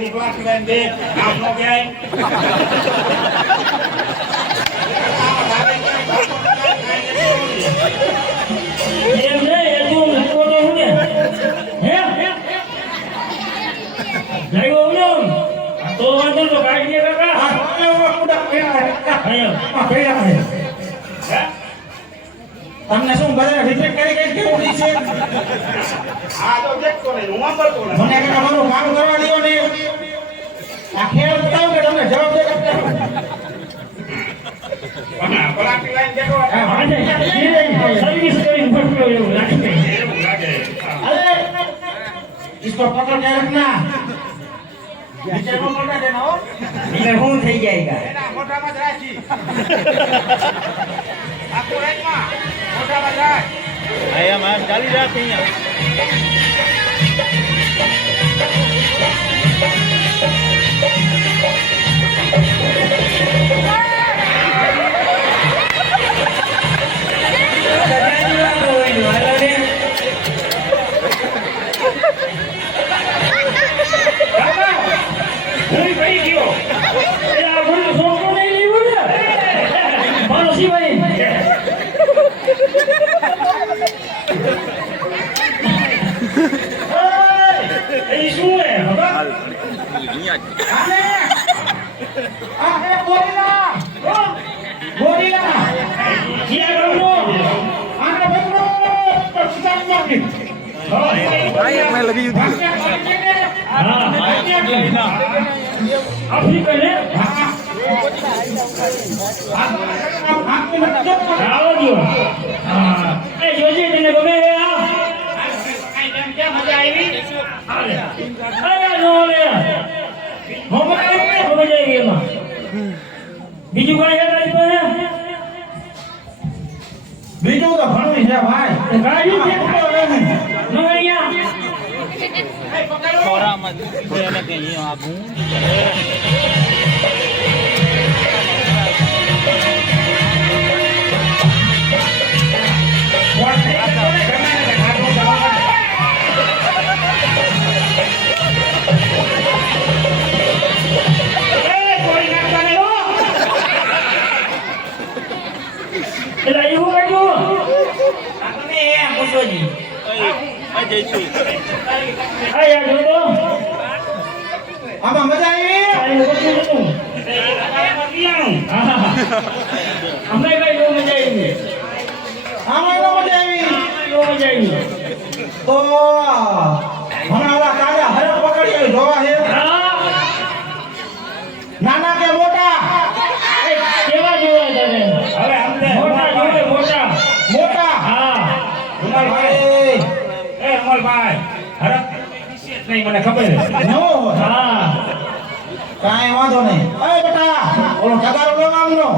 ની ક્લાસ લઈને દે આમ નો જાય એમ નહીં એ તું લખો તો હું ને હે લાગ્યો હું તો વાંધો તો કાઢી દે કાકા હા મુડા પેલા હે તમને શું બધા રિજેક્ટ કરી કેવું છે આ તો દેખતો ને હું સાંભળતો ને મને કે મારું કામ કરવા દો ને આ ખેલ બતાવ કે તમને જવાબ દે બના પલાટી લાઈન દેખો હા સર્વિસ કરી ફટકો એવું લાગે અરે इसको पकड़ के रखना नीचे को मोटा देना हो એટલે શું થઈ જાયગા એના મોટામાં જ રાખી આ કોરેટમાં મોટામાં રાખ આયા માર ચાલી રાખ અહીંયા मैं लगी थी अफ्रीका ने આવો જો હા એ જોજે તને ગમે આ क्या मजा आई અરે નો લે હમણાં મજા આવી એમાં બીજું કોઈ હે તારી પાસે બીજું તો ઘણું છે ભાઈ ગાડી છે નો અહીંયા ખોરામાં એને કે અહીંયા આવું જઈશું આમાં મજા અમે કઈ બહુ મજા આવી આમાં મજા આવી બહુ મજા આવી તો હમણાં ઓલા તાજા હરક પકડી આવી જોવા છે નાના કે મોટા કેવા જોવા તને હવે અમને મોટા જોવે મોટા મોટા હા ઉમરભાઈ ઉમરભાઈ હરક નહીં મને ખબર નો હા કાંઈ વાંધો નહીં અરે બેટા ઓલો ટગારો લો આમનો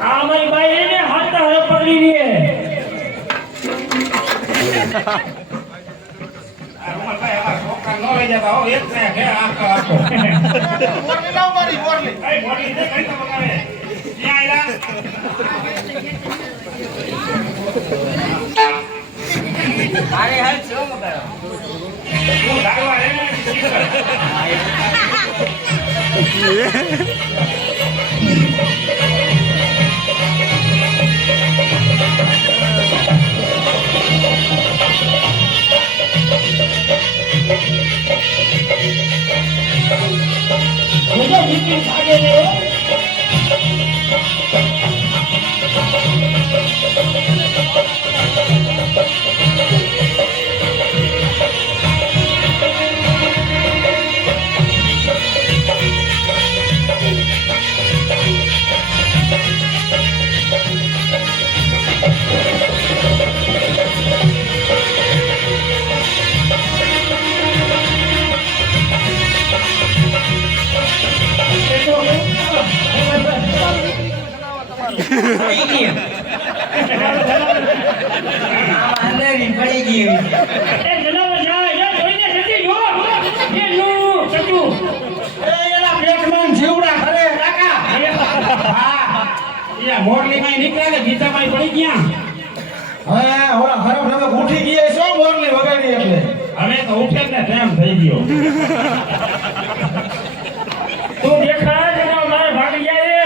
આ અમારી બાઈ એને હાથ હરક પકડી દે ઉમરભાઈ આ છોકરા નો લઈ જતા હો એક ને ઘે આખો આખો મોરલી લાવ મારી મોરલી એ મોરલી દે કઈ તો બગાવે ક્યાં આયા અરે હાલ શું મગાયો હું લાગવા રે ને मुझे जीती भागे ले હવે તો ઉઠે જ ને ટાઈમ થઈ ગયો. તું દેખાય છે તો મારે ભાગી જાય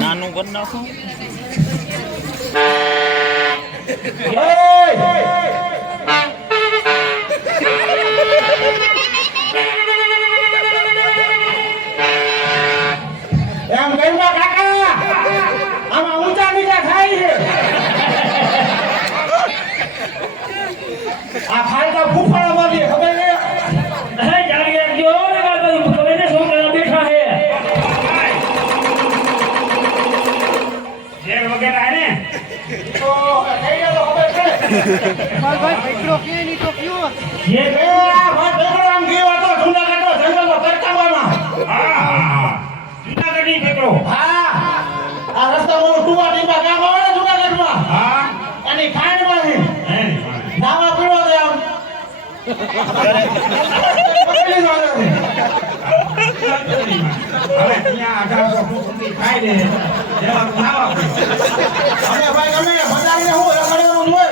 નાનું કરી નાખો. એમ કહીમાં કાકા આમાં ઊંચા નીચા થાય છે. આ ફાલતા ફૂફાડા મારી ખબર છે. હે જાગી રાખજો ને બાબા ખબર ને છોકરા બેઠા છે જે વગેરે હે ને તો કઈ તો ખબર છે. જે એ આ વાત પેપર આમ ગયો હતો જૂનાગઢનો જંગલમાં કરતાવામાં. હા જૂનાગઢની પેપરો. હા આ રસ્તામાં ટુવા ટીપા ગામ આવે ને જૂનાગઢમાં. હા એની ખાંડમાંથી નાવા પીડો દે આમ. પકડી લો હવે ત્યાં 1800 ફૂટની ખાઈ દે જેવા નાવા પીડો. અમે ભાઈ ગમે બજારીને હું રખડવાનું હોય.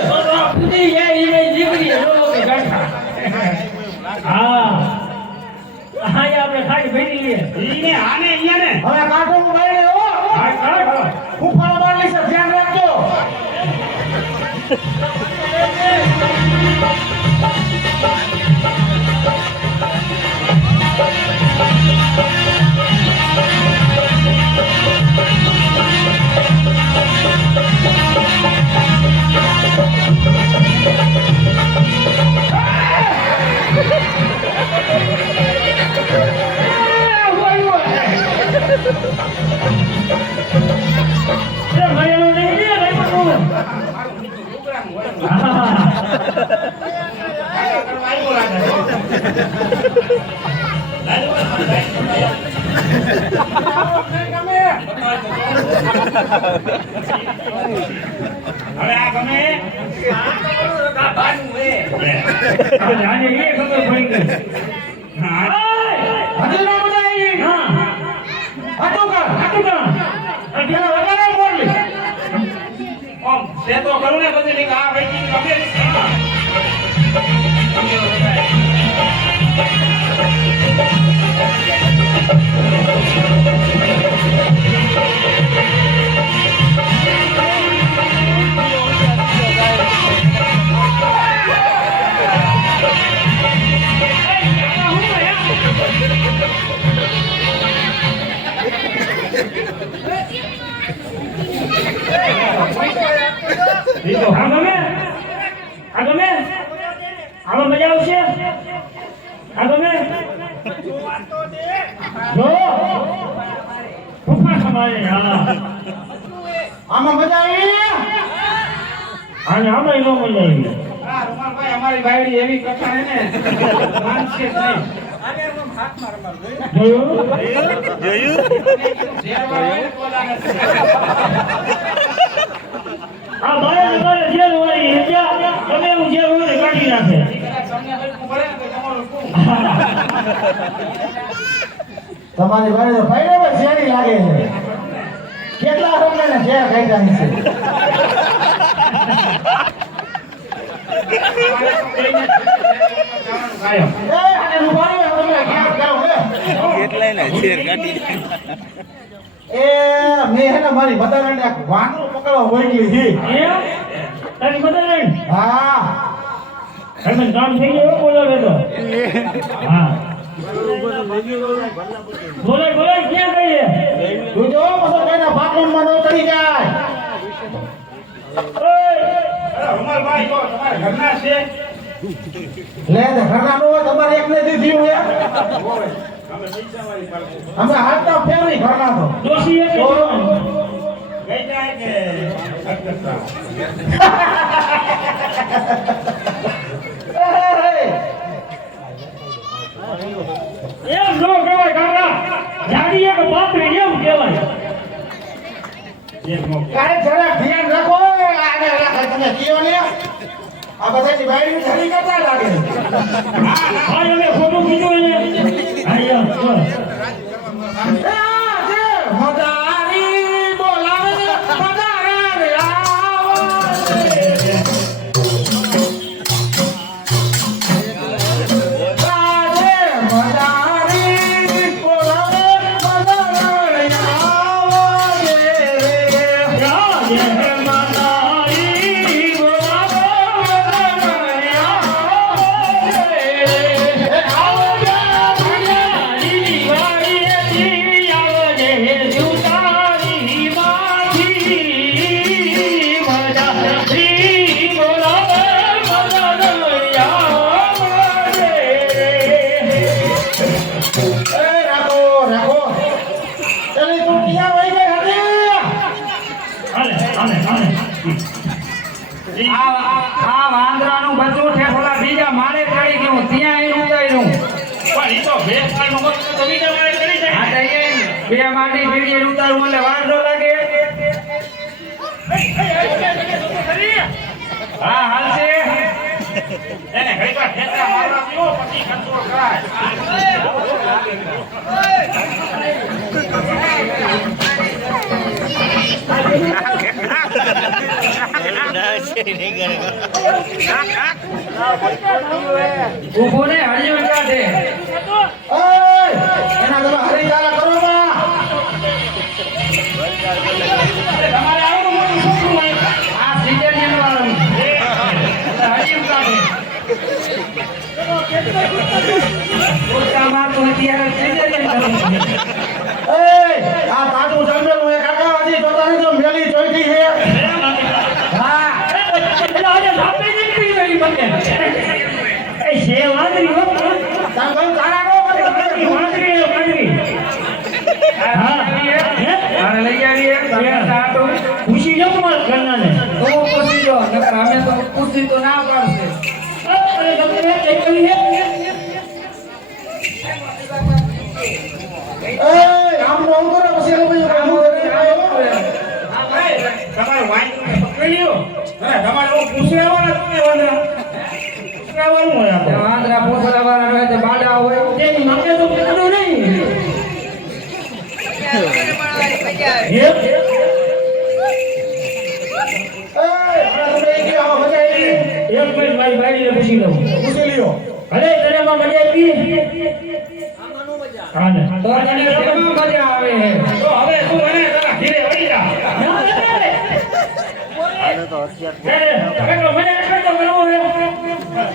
ફૂટી જાય ઈ દીકરી રોલો કે ગાંઠા હા આપણે ખાઈ ભેટી લે ઈને આને અહીંયા ને હવે કાઢો મોબાઈલ હો. હા કાઢો ફૂફાડા મારી છે ધ્યાન રાખજો. હવે આ ગમે આને એ ખબર પડી ગઈ હજી ના મજા આવી. હા હાટું કર પેલા વધારે બોલી ઓમ તે તો કરું ને પછી ની આ ભાઈ ગમે આમાં મજા આવશે જો ફૂફા સમારે હા આમાં મજા આવી. અને આમાં નો મજા આવી હા રૂમાલભાઈ અમારી બાયડી એવી કથા હે ને માનશે જ નહીં. જોયું જોયું? ઝેર વાળો હોય ને તો લાગે છે. આ બારે જેલ વાળી હિંજા તમે એવું જેલ હોય ને કાઢી નાખે તમને હલકું પડે ને તો તમારું શું? તમારી વાળી ભાઈને પણ ઝેરી લાગે છે. કેટલા રોગને ઝેર ખાઈ છે. કાયમ. એ આને રૂપાળો તમે ક્યાં જાવ હે? કેટલાય ના શેર કાઢી દે. એ મેં હે ને મારી બધાને એક વાંદરું પકડવા મોકલી હતી. એમ તારી મદદ નહીં હા તમે કામ થઈ ગયો બોલો તો હા બોલે ક્યાં ગઈ તું જો પછી કોઈના બાથરૂમમાં ન ચડી જાય. અરે રૂમાલભાઈ તો તમારા ઘરના છે. લે તે ઘરના નો હોય તમારે એકને દીધી હોય. અમે હાથતા ફેરવી ઘરના તો. દોશી એક ગઈ જાય કે અટકતા. એમ નો કહેવાય કાકા જાડી એક બાપરી એમ કહેવાય એક મોકો. કાંઈ જરા ધ્યાન રાખો. આને રાખે તમે કયો ને આ બધાની બાયડી ઠરી કરતા લાગે હા હવે ખોટું કીધું એને હા યાર બોલ. મદારી બોલાવે મદારે આવે આ વાંદરાનું બચ્ચું ઠેકોલા બીજા મારે ચડી ગયું ત્યાં એને ઉતાર્યું પણ ઈ તો ભેંસનો મત તો બીજા મારે કરી જાય. આ તો એ બે માટી પીડી ઉતારવું એટલે વાર ન લાગે હા હાલશે એને ઘડીકવાર ઠેકડા મારવા દ્યો, પછી કંટ્રોલ કરાય. ઊભો ને હળિયો કાઢે એના તમે હરિયાળા કરો માં તમારે આવું મોટું છોકરું હોય. આ સિઝેરિયન વાળું હળિયો કાઢે પોતા મારતો અત્યારે સિઝેરિયન કરું આ તાજું જન્મેલું એ કાકા હજી જોતા નથી તો મેલી જોઈતી છે હા એટલે આજે સાપે નીકળી ગઈ મને એ છે વાંદરી હો તાર કહું તારા કો વાંદરી હા મારે લઈ આવીએ તમે આટો ખુશી જમ માર કરનાને તો પૂછી જો નકર અમે તો પૂછી તો ના પાડશે અરે તમને કઈ કરી હે આમ નો કરો પછી એ ભાઈ કામ કરે હા ભાઈ તમારું વાંદરું પકડી લ્યો. હા, તમારે લોકો પૂછવા આવવાના તમે વાંદરા. પૂછવા આવવાનું હોય આપણે. વાંદરા પૂછડા વાળા રહે તે બાડા હોય તેની માટે તો કીધું નહીં હે એક મિનિટ મારી બાઈને પૂછી લઉં પૂછી લ્યો અરે તને માં મજા આવી હા ને તો તને કેમાં મજા આવે તો હવે તું મને તારા ઘીરે વળી જા.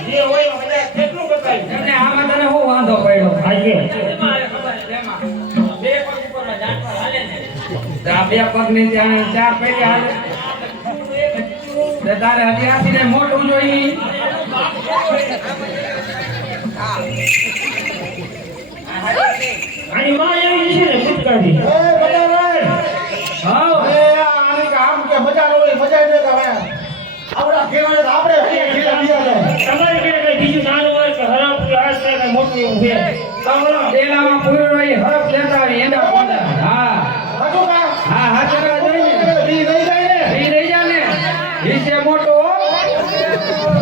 જે હોય એ બધા કેટલું બતાવ્યું. એમને આમાં તને શું વાંધો પડ્યો આ બે પગ ની ત્યાં ચાર પેટી હાલે તે તારે હજી આપીને મોટું જોઈ આની માં એવી છે ને ભૂતકાળી હા આને કામ કે મજા ન હોય મજા ન આવે આપડા કહેવાય તો આપણે હૈયા ખીલા દિયા જાય તમારે કે કઈ બીજું નાનું હોય કે હરામ કે આ છે કે મોટું એવું છે તેલામાં પૂરો હોય હરફ લેતા હોય એના પોતા હા હજુ કામ હા હા ચલા જોઈએ બી લઈ જાય ને ઈ રહી જા ને ઈ છે મોટો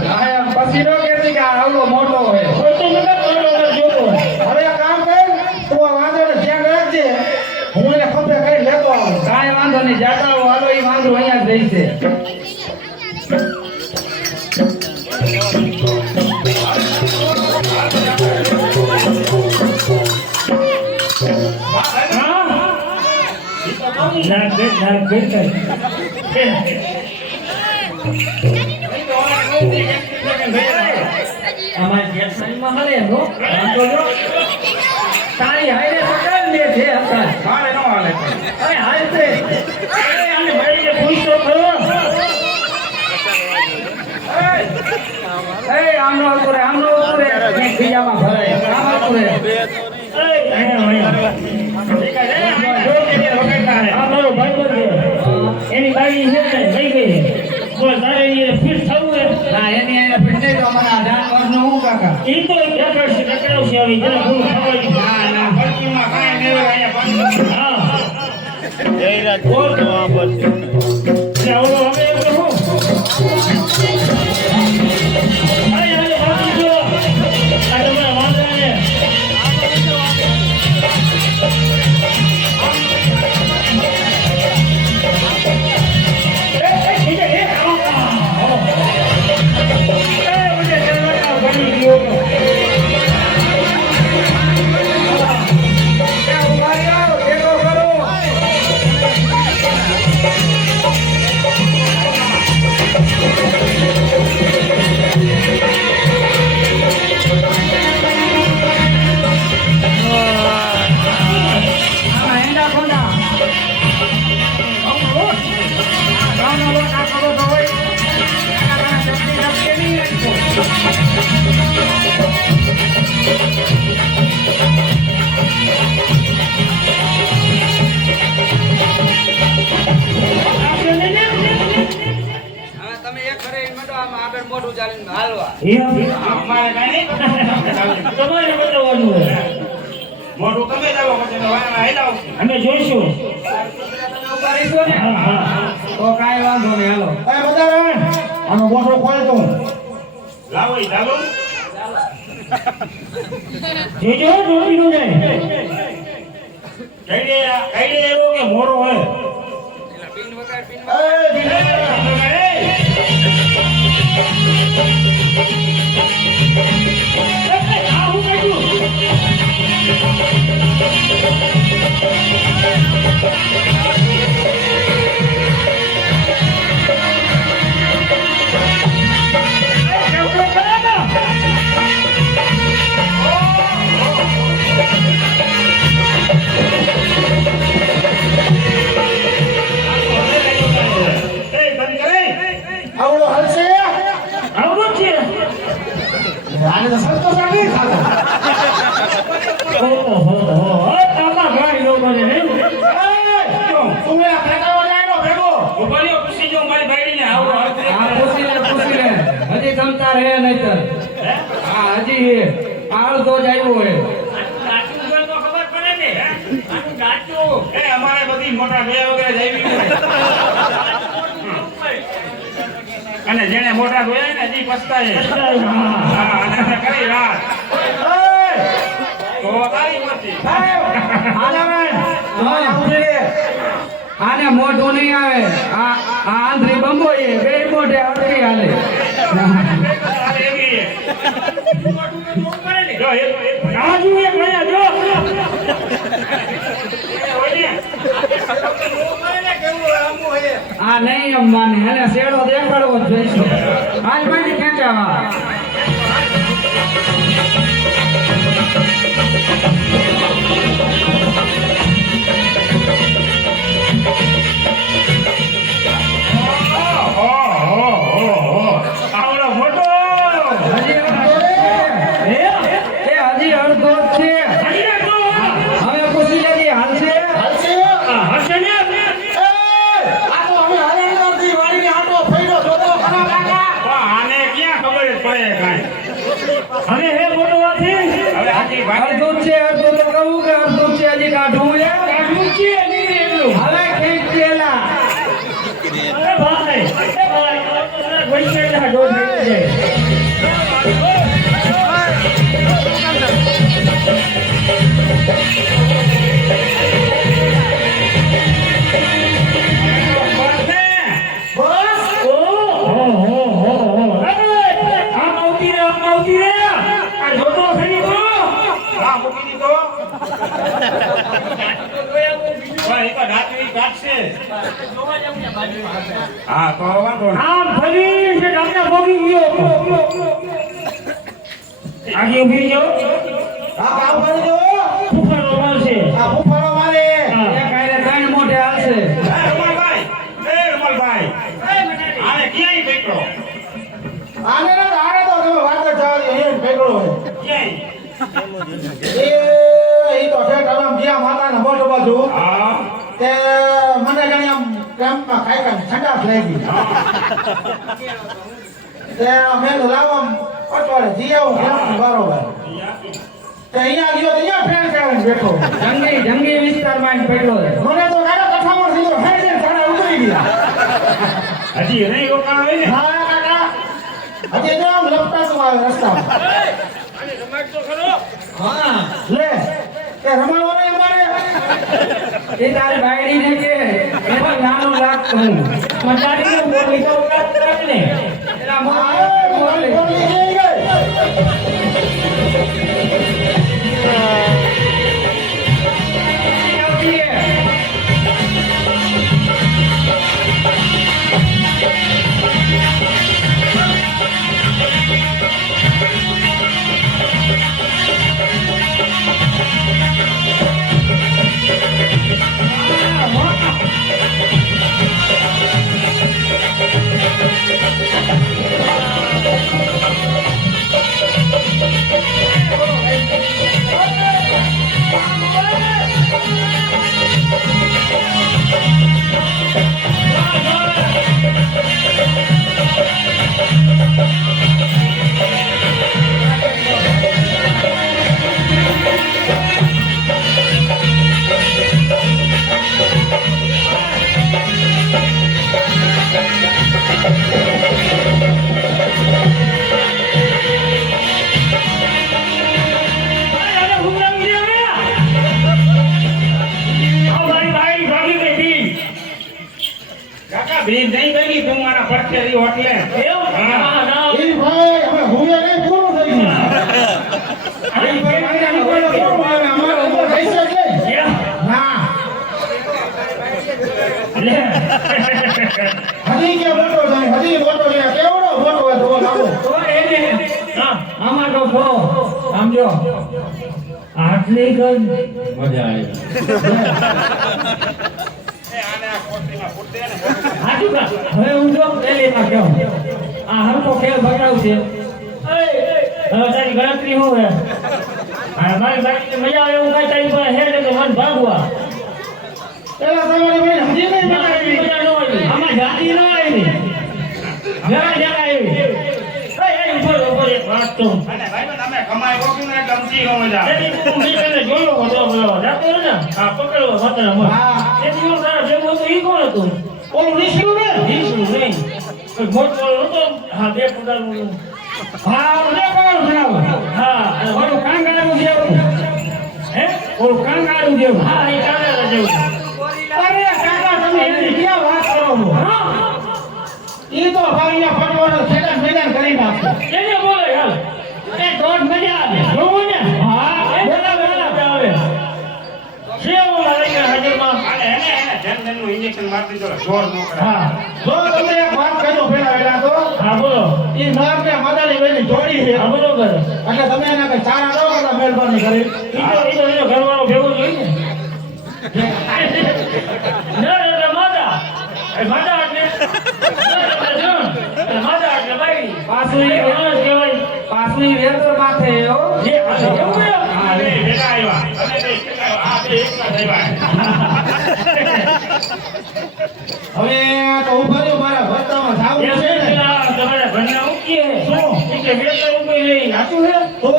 હા એમ પછી નો કહેતી કે આ આવડો મોટો હોય ખોટું મતલબ બરોબર જોતો હોય હવે આ કામ કર તું આ વાંદરાને ધ્યાન રાખજે હું એને ખપે કરી લેતો આવું કાંઈ વાંધો નહીં જાતા હો હાલો ઈ વાંદરું અહીંયા જ રહેશે ના અમારી જેઠાણીમાં હલે નો વાંધો જો તારી હાઈરે સકલ લે છે હતા મારે ન હાલે પણ. અરે હાલ છે અરે આને ભાઈને પૂછ તો ખરો એ આમનો ઉતરે મેં ખીજામાં ભરાય આમ ઉતરે અરે અહીંયા જો કે તે વગરના હે. આ મારો ભાઈ છે એની ગાડી છે ને લઈ ગઈ બોલ તારે એ ફિટ થવું હે ના એની એને પીટે તો મને આ જાનવરનું હું કાકા ઈ તો ડોક્ટર છે કરાવશે આવી જરા હું ખવાઈ ના ના ફરતીમાં કાંઈ નહીં હોય, અહીંયા બંધ. હા જયરાજ બોલ તો આ પર એટલે ઓલો હવે એવું કહું અમારે કાંઈ નહીં. તમારે બતાવવાનું હોય. મોઢું તમે જ આવો પછી તો વાયમાં હેલાવો. અમે જોઈશું. કરીશું ને હા, હા. તો કાંઈ વાંધો નહીં હાલો એ બધા રહે આનો ગોઠવો ખોલે તું લાવો ઈ ચાલો. જોજો ડૂબી ન જાય. કઈડે એવો કે મોરો હોય. આ હું કાઢું. આવડો હલશે આવું છે. આને તો સંતોષ આવી ખાતો આમાં ગાડી નો બને ને. તું એ ફેંકાવો જાય નો ભેગો ઉભારીઓ પૂછી જો મારી બાયડીને આવડો હાથ રે. આ પૂછી લે હજી જમતા રહે નહીતર હા હજી આ અડધો જ આવ્યો હોય ગાચું હોય તો ખબર પડે ને. આનું ગાચું. એ અમારે બધી મોટા બે વગેરે જ આવી હોય. અને જેને મોટા જોયા ને હજી પસ્તાય. હા, અને અમે કરી વાત. તો તારી મરજી. આને મોઢું નહીં આવે આ આંધળી બંબો એ બે મોઢે અડધી હાલે તારે એવી. જો એક રાજુ એક ભણ્યા જો. હોય ને. આ નહીં એમ માને એને શેડો દેખાડવો જ જોઈશું હાલ માંથી ખેંચાવા આવડો મોટો. હજી અડધો છે. એ હજી અડધો જ છે હવે પૂછી લેજે હાલશે હલશે હશે ને. આ તો અમે હરણ કરતી વાળીને આટો ફેડો જોતો ખરા કાકા પણ આને ક્યાં ખબર જ પડે કાંઈ. હવે હે મોટો વાથી હવે આજી ભાઈ અડધો જ છે અડધો તો કહું કે અડધો જ છે હજી કાઢવું એ કાઢવું છે નહીં એટલું. હવે ખેંચ દેલા અરે ભાઈ એ ભાઈ વૈશ્વના ડોઝ લઈ જાય. બસ આમ આવતી રે આ જોતો ખરી તો. હા મૂકી દીધો. ભાઈ એક રાત્રિ કાઢશે. હા તો વાંધો નહીં. આમ ફરી છે તમને ભોગી ગયો. આગે ઉભી જો. આ કામ કરી દો ફૂફાડો મારશે. આ ફૂફાડો મારે એક આઈને ત્રણ મોઢે હાલશે રમણભાઈ, રમણભાઈ. આને ક્યાંય બેઠો. આને ના આને તો તમે વાત જ જવા દો એ ભેગડો હોય ક્યાંય. એ તો છે તમે જ્યાં માતાના બોટ બાજુ હા. તે મને ઘણી આમ કેમ્પમાં ખાઈ ખાઈ ઠંડા થઈ ગઈ તે મેં તો લાવો આમ અઠવાડે જી આવું કેમ્પ બરોબર તે અહીંયા ગયો તો અહીંયા ફ્રેન્ડ કરાવીને બેઠો જંગી વિસ્તારમાં આઈને પડ્યો છે મને તો ગાડો કઠામણ થઈ ગયો ફેર ઠંડા ઉતરી ગયા હજી નહીં રોકાણ હોય ને. હા કાકા હજી તો આમ લપટાસું આવે રસ્તામાં હા લે તે રમણો ને અમારે એ તારી બાયડીને કે એને નાનું લાગતું હું મજાની બોલી તો વાત કરે ને. એના આયો મોઢે બોલી ગઈ ગઈ આવતી હે. ભીડ નહીં કરી તું મારા પડખે રહ્યો એટલે એવું? હા. ના, ના. એ ભાઈ હવે હુંએ નહીં પૂરું થઈ ગયું આની ભાઈ, પેલા આની પેલા પૂરું હવે અમારે ઉપર પૈસા જ નહીં. લે. ના લે. હજી કે મોટો થાય હજી મોટો થાય કેવડો મોટો હોય તો લાવો તો એને હા આમાં તો જો સમજો આટલી ગઈ મજા આવી હાચું કા? હવે હું જો પેલીમાં કહું આ હરખો ખેલ બતાવશે હવે તારી ગણતરી શું હે આ મારી બાકી મજા આવે એવું કઈ તારી પાસે હેડ તો મન ભાગવા પેલા તમારી ભાઈ હજી નહીં મજા બનાવી ન આવી આમાં જાતિ ન આવી જરા જરા આવી ઉપર ઉપર એક વાત તો અને ભાઈ તમે કમાઈ ગોકી ને ગમતી હો મજા એની તું મીઠાને જોયો હતો બોલો જાતો ને આ પકડો માત્ર મત હા. એની હું તારા જેવું હતું ઈ કોણ હતું ઓલું નીકળ્યું ને દીસું નહીં કોઈ મોટો હતો હા બે પગારનું હા મને કોણ ભણાવો હા અને ઓલું કાંગારું જેવું હે ઓલું કાંગારું જેવું હા એ કાંગારા જેવું અરે કાકા તમે એની ક્યાં વાત કરો છો હા ઈ તો ભાઈ ફટવાનો ખેતર મેદાન કરી નાખે એને બોલે હાલ એ દોઢ મજા આવે જોવું ને હા એ બોલા બોલા આવે સેવો લઈને હાજરમાં અને એને જેમ જેમનું ઇન્જેક્શન મારી દીધો જોર નો કરે હા જો તમને એક વાત કહ્યું પેલા વેલા તો હા બોલો ઈ નામ કે માતાની બેની જોડી છે હા બરોબર એટલે તમે એને કઈ સારા ન કરતા મહેરબાની કરી એનો ઘરવાળો ભેગો જોઈએ નર એટલે માતા એ માતા એટલે નર એટલે જણ અને માતા એટલે બાઈ પાછું એ ઈ- માણસ કહેવાય પાછું ઈ વેતર માથે હો. જે આ એવું ને? હા બે ભેગા આવ્યા અને બે ભેગા આવ્યા. આ બે એકલા થયા હવે તો ઉભા રહ્યો મારા ભરતામાં જાવું એમ છે નહીં કે ને આ તમારા ઘરના ઉકીએ. શું? એ કે વેતર ઉકઈ લઈ. સાચું છે? તો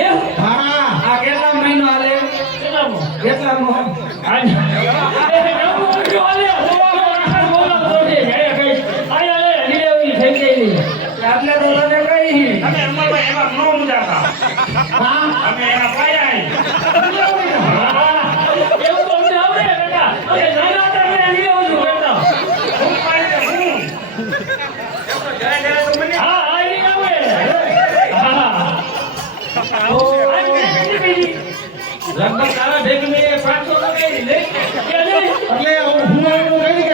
એમ? હા આ કેટલા મહિનો હાલે કેટલામો? કેટલામો આજ. એ નવું ઉકળ્યું હાલે. આખા બોલો તો છે. જયારે કહીશ, આય આય ડિલિવરી થઈ ગયેલી. એટલે તો તને કઈ તમે અમરમાં એવા નો મુજાતા હા અમે એના પાયા હા, એવું તો અમને આવડે બેટા. અમે નાના હતા ત્યારે ડિલિવરી કરતા. હું પાયા હું હા, આ ઈ આવડે. હા. તો આ કેવી બીજી? લગભગ તારા ભેગ મેં 500 લગાવી લે કે નહીં? એટલે હું એવું કહી કે